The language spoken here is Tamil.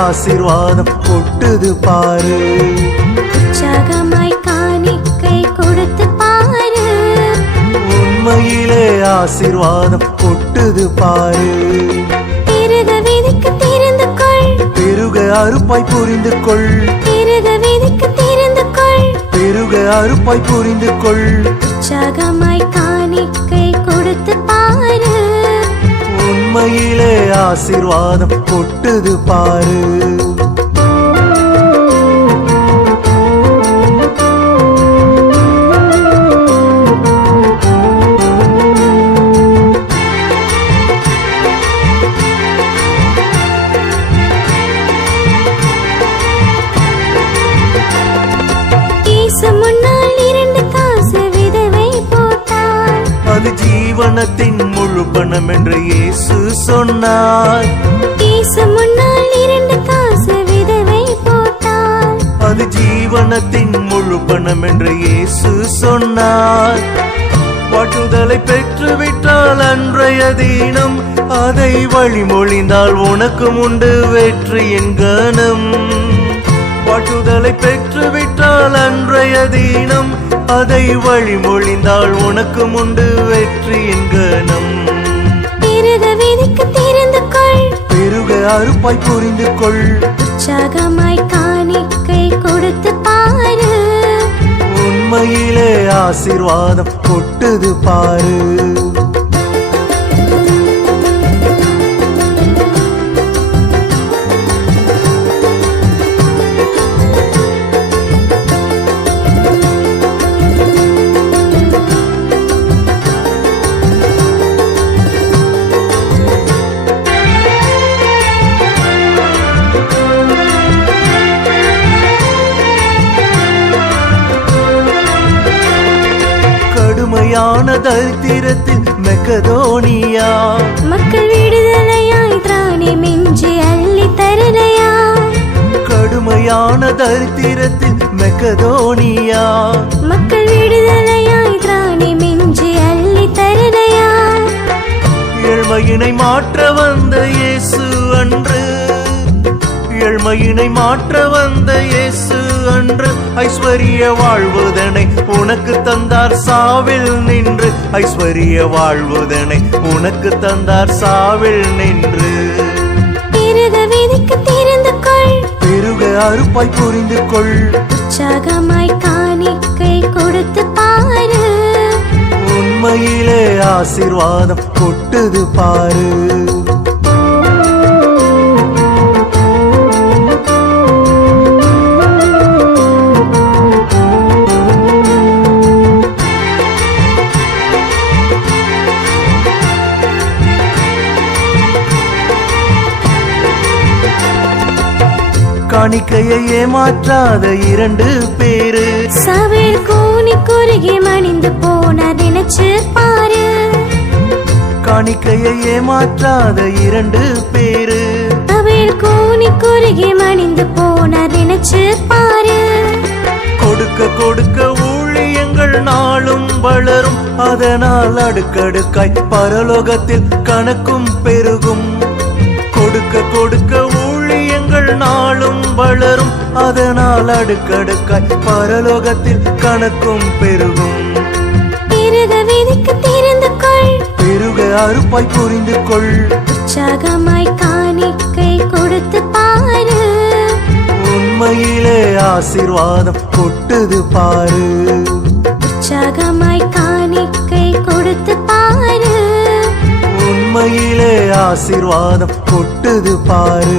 ஆசீர்வாதம் கொட்டுது பாரு. உற்சாகமாய் காணிக்கை கொடுத்து பாரு. உண்மையிலே ஆசீர்வாதம் கொட்டுது பாரு. பெருக விதிக்கு தெரிந்து கொள். பெருக அறுப்பாய் புரிந்து கொள். பெருக விதிக்கு தெரிந்து கொள். பெருக அறுப்பாய் புரிந்து கொள். உற்சாகமாய் காணிக்கை கொடுத்து பாரு. உண்மையிலே ஆசீர்வாதம் கொட்டுது பாரு. அது ஜீவனத்தின் முழு பணம் என்று இயேசு சொன்னார். முன்னால் 2 காசு விதவை போட்டார். அது ஜீவனத்தின் முழு பணம் என்று இயேசு சொன்னார். வாட்டுதலை பெற்றுவிட்டால் அன்றைய தினம் அதை வழிமொழிந்தால் உனக்கும் உண்டு வெற்றியின் கனம். வாட்டுதலை பெற்றுவிட்டால் அன்றைய தினம் அதை வழிமொழிந்தால் உனக்கும் உண்டு வெற்றியின் கனம். பெருக விதிக்கு தெரிந்து கொள். பெருக அறுப்பாய் புரிந்து கொள். உற்சாகமாய் காணிக்கை கொடுத்து பாரு. உண்மையிலே ஆசீர்வாதம் கொட்டுது பாரு. கடுமையான தரித்திரத்தில் மெக்கதோனியா மக்கள் விடுதலையாய் திராணி மிஞ்சி அள்ளி தருணையா. கடுமையான தரித்திரத்தில் மெக்கதோனியா மக்கள் விடுதலையாய் திராணி மிஞ்சி அள்ளி தருணையா. ஏழ்மையினை மாற்ற வந்த இயேசு அன்று. ஏழ்மையினை மாற்ற வந்த இயேசு அன்று ஐஸ்வரிய வாழ்வுதனை உனக்கு தந்தார் சாவில் நின்று. ஐஸ்வரிய வாழ்வுதனை உனக்கு தந்தார் சாவில் நின்று. பெருக விதிக்கு தெரிந்து கொள். பெருக அறுப்பாய் புரிந்து கொள். உற்சாகமாய் காணிக்கை கொடுத்து பாரு. உண்மையிலே ஆசீர்வாதம் கொட்டுது பாரு. காணிக்கையை ஏமாற்றாத 2 பேரு சபையில் கூனி குறுகி மணிந்து போனார் நினைச்சு பாரு. காணிக்கையை ஏமாற்றாத 2 பேரு சபையில் கூனி குறுகி மணிந்து போனார் நினைச்சு பாரு. கொடுக்க கொடுக்க ஊழியங்கள் நாளும் வளரும். அதனால் அடுக்கடுக்காய் பரலோகத்தில் கணக்கும் பெருகும். கொடுக்க கொடுக்க ஊழியங்கள் நாளும் வளரும். அதனால் அடுக்கடுக்காய் பரலோகத்தில் கணக்கும் பெருகும். பெருக விதிக்கு தெரிந்து கொள். பெருக அறுப்பாய் புரிந்து கொள். உற்சாகமாய் காணிக்கை கொடுத்து பாரு. உண்மையிலே ஆசீர்வாதம் கொட்டுது பாரு. உற்சாகமாய் காணிக்கை கொடுத்து பாரு. உண்மையிலே ஆசீர்வாதம் கொட்டுது பாரு.